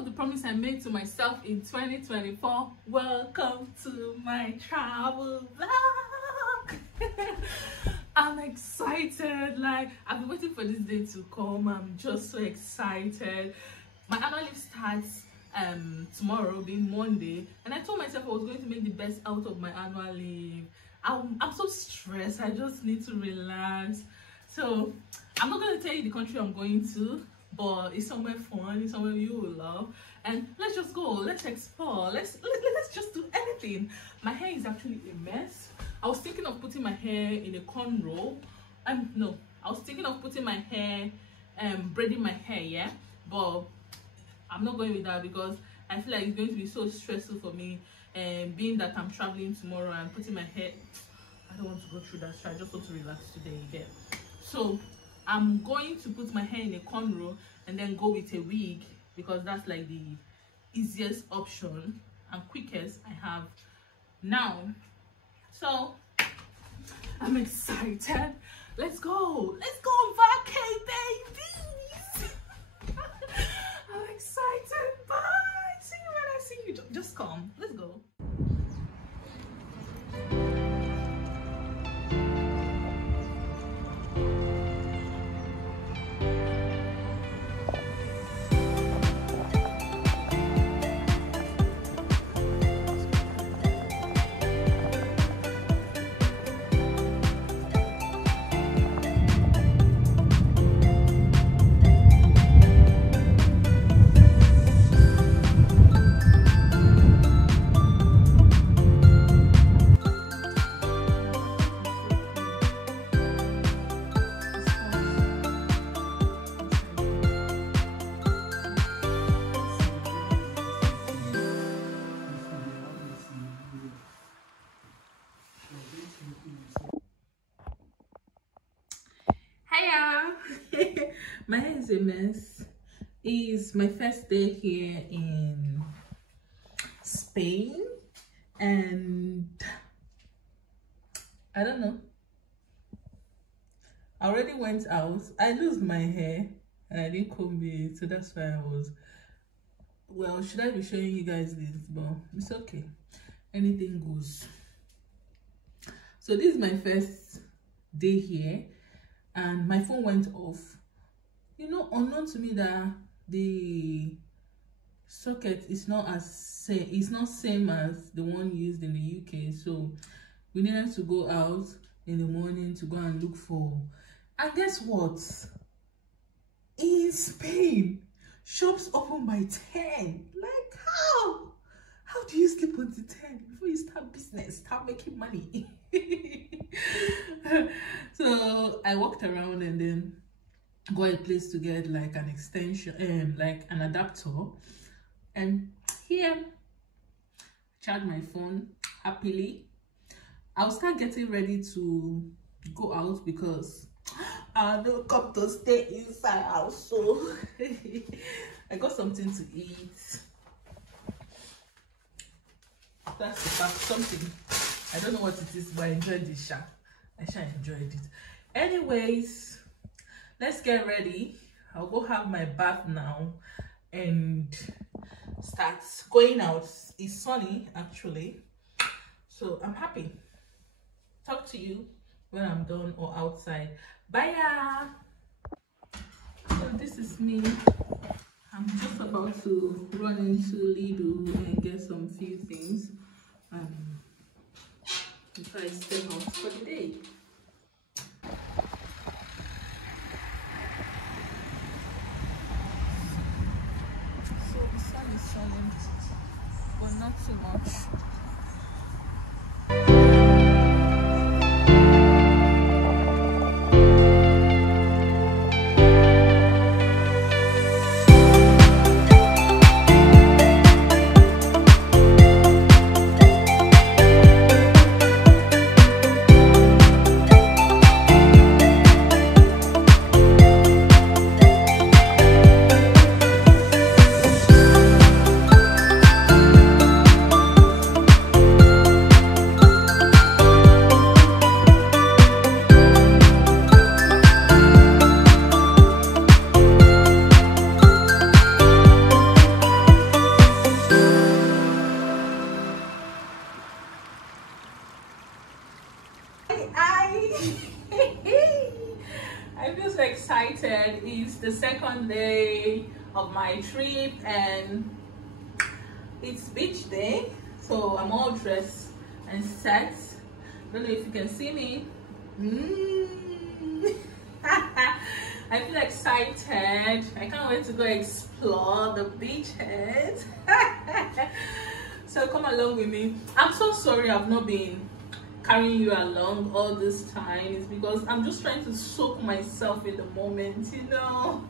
of the promise I made to myself in 2024. Welcome to my travel vlog. I'm excited. Like, I've been waiting for this day to come. I'm just so excited. My annual leave starts tomorrow, being Monday, and I told myself I was going to make the best out of my annual leave. I'm so stressed. I just need to relax. So I'm not going to tell you the country I'm going to, but it's somewhere fun, it's somewhere you will love, and let's just go, let's explore, let's just do anything. My hair is actually a mess. I was thinking of putting my hair in a cornrow. No, I was thinking of putting my hair braiding my hair, yeah, but I'm not going with that because I feel like it's going to be so stressful for me, and being that I'm traveling tomorrow and putting my hair, I don't want to go through that, so I just want to relax today again. So I'm going to put my hair in a cornrow and then go with a wig because that's like the easiest option and quickest I have now. So I'm excited. Let's go vacay, babies. I'm excited. Bye. See you when I see you. Just come. Let's go. My hair is a mess. It's my first day here in Spain, and I don't know. I already went out. I lost my hair and I didn't comb it, so that's why I was. Well, should I be showing you guys this? But it's okay. Anything goes. So this is my first day here, and my phone went off. You know, unknown to me that the socket is not same as the one used in the UK. So we needed to go out in the morning to go and look for. And guess what? In Spain, shops open by 10. Like how? How do you sleep until 10 before you start business, start making money? So I walked around and then got a place to get like an extension, like an adapter, and here charge my phone happily. I'll start getting ready to go out because I don't come to stay inside house. So I got something to eat. That's the fact, something. I don't know what it is, but I enjoyed this. I enjoyed it. Anyways, let's get ready. I'll go have my bath now and start going out. It's sunny actually, so I'm happy. Talk to you when I'm done or outside. Bye. So this is me. I'm just about to run into Lidl and get some few things before I stay home for the day. So the sun is shining, but not too much. the second day of my trip and it's beach day, so I'm all dressed and set. Don't know if you can see me. I feel excited. I can't wait to go explore the beachhead. So come along with me. I'm so sorry I've not been carrying you along all this time. It's because I'm just trying to soak myself in the moment, you know.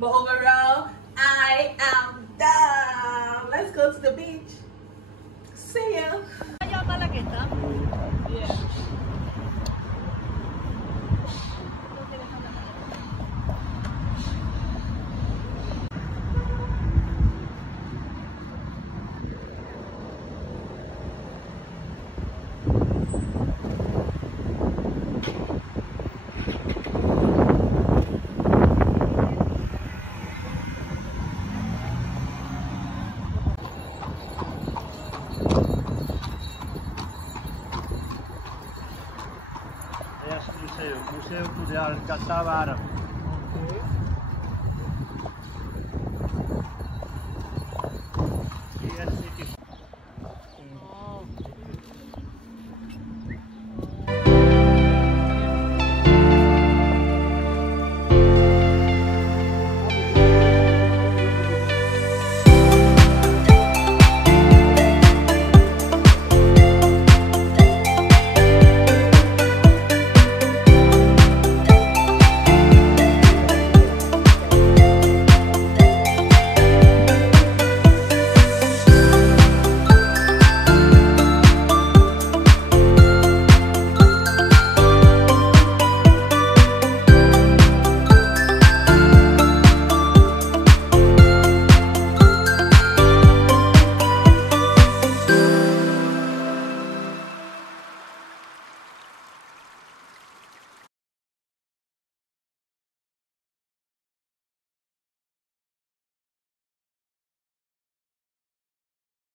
But overall, I am done. Let's go to the beach. See ya. Yeah. Museu de Arte Árabe.